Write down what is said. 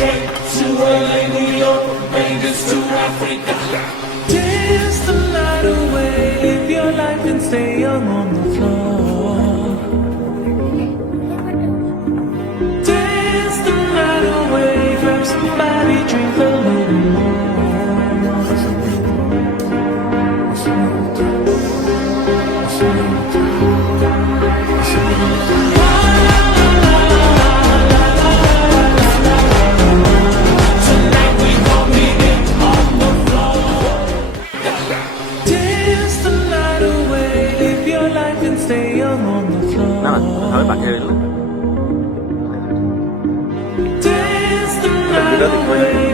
Straight to LA, New York, Vegas to Africa. Dance the night away, live your life and stay young on the floor. Dance the night away, grab somebody, drink a little more. Tonight we gon' meet it on the floor. Dance the night away, live your life and stay young on the floor. Thôi bạn chơi luôn. Dance the night away.